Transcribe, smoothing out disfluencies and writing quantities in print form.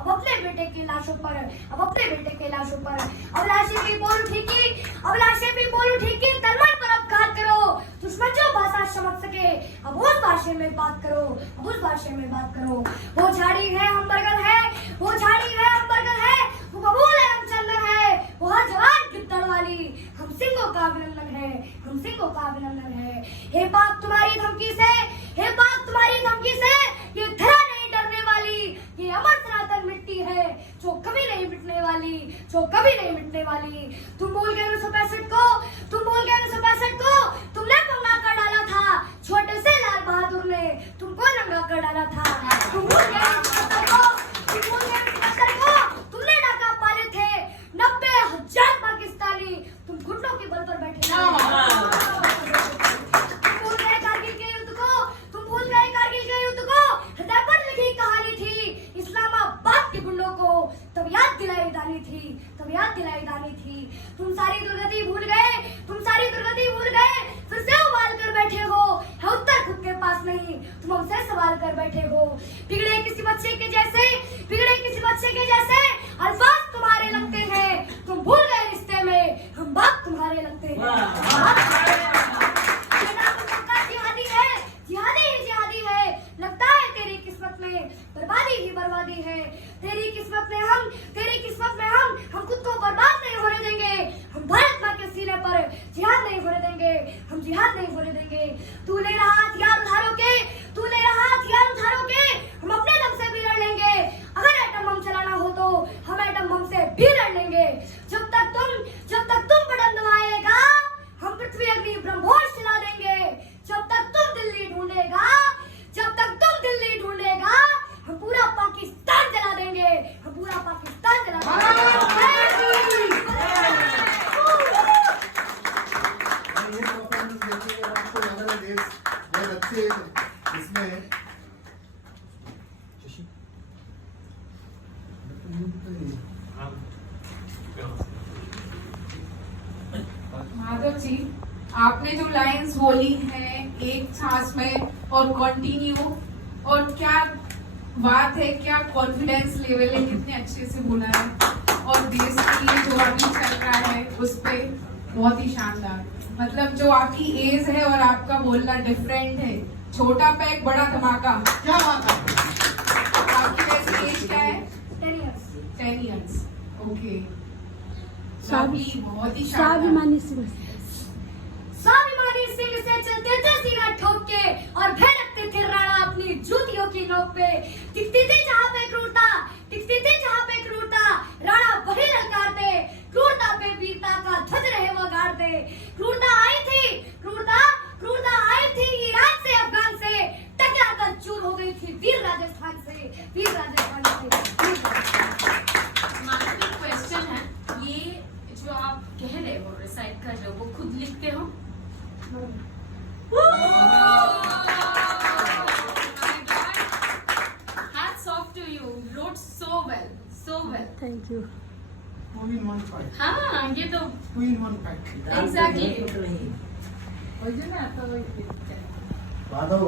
अब अपने बेटे की लाशों पर, अब अपने बेटे की लाशों पर। अब लाशें भी बोल उठी की, अब लाशें भी बोल उठी की तलवार पर अब घात करो, दुश्मन जो भाषा समझ सके अब उस भाषा में बात करो, अब उस भाषा में बात करो। वो झाड़ी है हम बरगद है, वो झाड़ी है हम बरगद है, वो बबूल है हम चंदन है, वो हर जवान गिद्दड़ वाली हम सिंहों का अभिनंदन है, हम सिंहों का अभिनंदन है। हे पाक तुम्हारी धमकी से, हे पाक तुम्हारी धमकी से, ये धरा नहीं डरने वाली, ये अमर सनातन मिट्टी है जो कभी नहीं मिटने वाली, जो कभी नहीं मिटने वाली। तुम भूल गए 1965 को, तुम भूल गए 1965 को, तुमने पंगा कर डाला था छोटे से लाल बहादुर ने तुमको नंगा कर डाला था। तुम भूल गए 1970 को, तुम भूल गए 1970 को, तुमने डाका पाले थे 90,000 पाकिस्तानी, तुम घुटनों के बल पर बैठे थे। तुम भूल गए कारगिल के युद्ध को, तुम भूल गए कारगिल के युद्ध को, हृदय पर लिखी कहानी थी इस्लामाबाद के गुंडों को तब याद दिलाई दानी थी, तब याद दिलाई दानी थी। तुम सारी दुर्गति भूल गए, तुम सारी दुर्गति भूल गए, फिर से उबाल कर बैठे हो, है उत्तर खुद के पास नहीं, तुम हमसे सवाल कर बैठे हो। बिगड़े किसी बच्चे के जैसे, बिगड़े किसी बच्चे के जैसे अल्फाज तुम्हारे लगते हैं, तुम भूल गए रिश्ते में हम बाप तुम्हारे लगते हैं। जिहादी है, जिहादी ही जिहादी है, लगता है तेरी किस्मत में बर्बादी ही बर्बादी है। तेरी किस्मत में हम, तेरी किस्मत में हम खुद को बर्बाद नहीं होने देंगे, हम भारत माँ के सीने पर जिहाद नहीं होने देंगे, हम जिहाद नहीं होने देंगे। तू ले रहा हथियार उधारों के, तू ले रहा हथियार उधारों के, हम अपने दम से भी लड़ लेंगे, अगर एटम बम चलाना हो तो हम एटम बम से भी लड़ लेंगे। जब तक तुम बटन दबाएगा हम पृथ्वी अग्नि ब्रह्मोस चला देंगे। जब तक तुम दिल्ली ढूंढेगा, जब तक तुम दिल्ली ढूंढेगा हम पूरा पाकिस्तान जला देंगे, हम पूरा पाकिस्तान जला देंगे। ये परफॉर्मेंस देखिए आपको लग रहा है देश बहुत अच्छे इसमें माधव जी, आपने जो लाइंस बोली हैं एक सांस में और कंटिन्यू, और क्या बात है, क्या कॉन्फिडेंस लेवल है, कितने अच्छे से बोला है, और देश के लिए जो अभी चल रहा है उस पे बहुत ही शानदार। मतलब जो आपकी एज है और आपका बोलना डिफरेंट है, छोटा पैक बड़ा धमाका। क्या बात है। आपकी वैसे एज क्या है? 10 years। ओके, बहुत ही स्वाभिमानी सिंह से चलते थे सीना ठोक के और भड़कते थे राणा अपनी जूतियों की नोक पे। टिकती थी जहाँ पे क्रूरता, टिकती थी जहाँ पे क्रूरता, राणा वही ललकारते, क्रूरता पे वीरता का ध्वज रहे वो गाड़ते। क्रूरता आई थी, क्रूरता आई थी ईरान से अफगान से, टकरा कर चूर हो गई थी वीर राजस्थान से, वीर राजस्थान से। क्वेश्चन है, ये जो आप कह रहे हो, रिसाइट कर रहे हो, वो खुद लिखते हो? Hats off to you, wrote so well, so well. Thank you. 2 in 1 fight. हाँ, ये तो 2 in 1 fight. exactly. माधव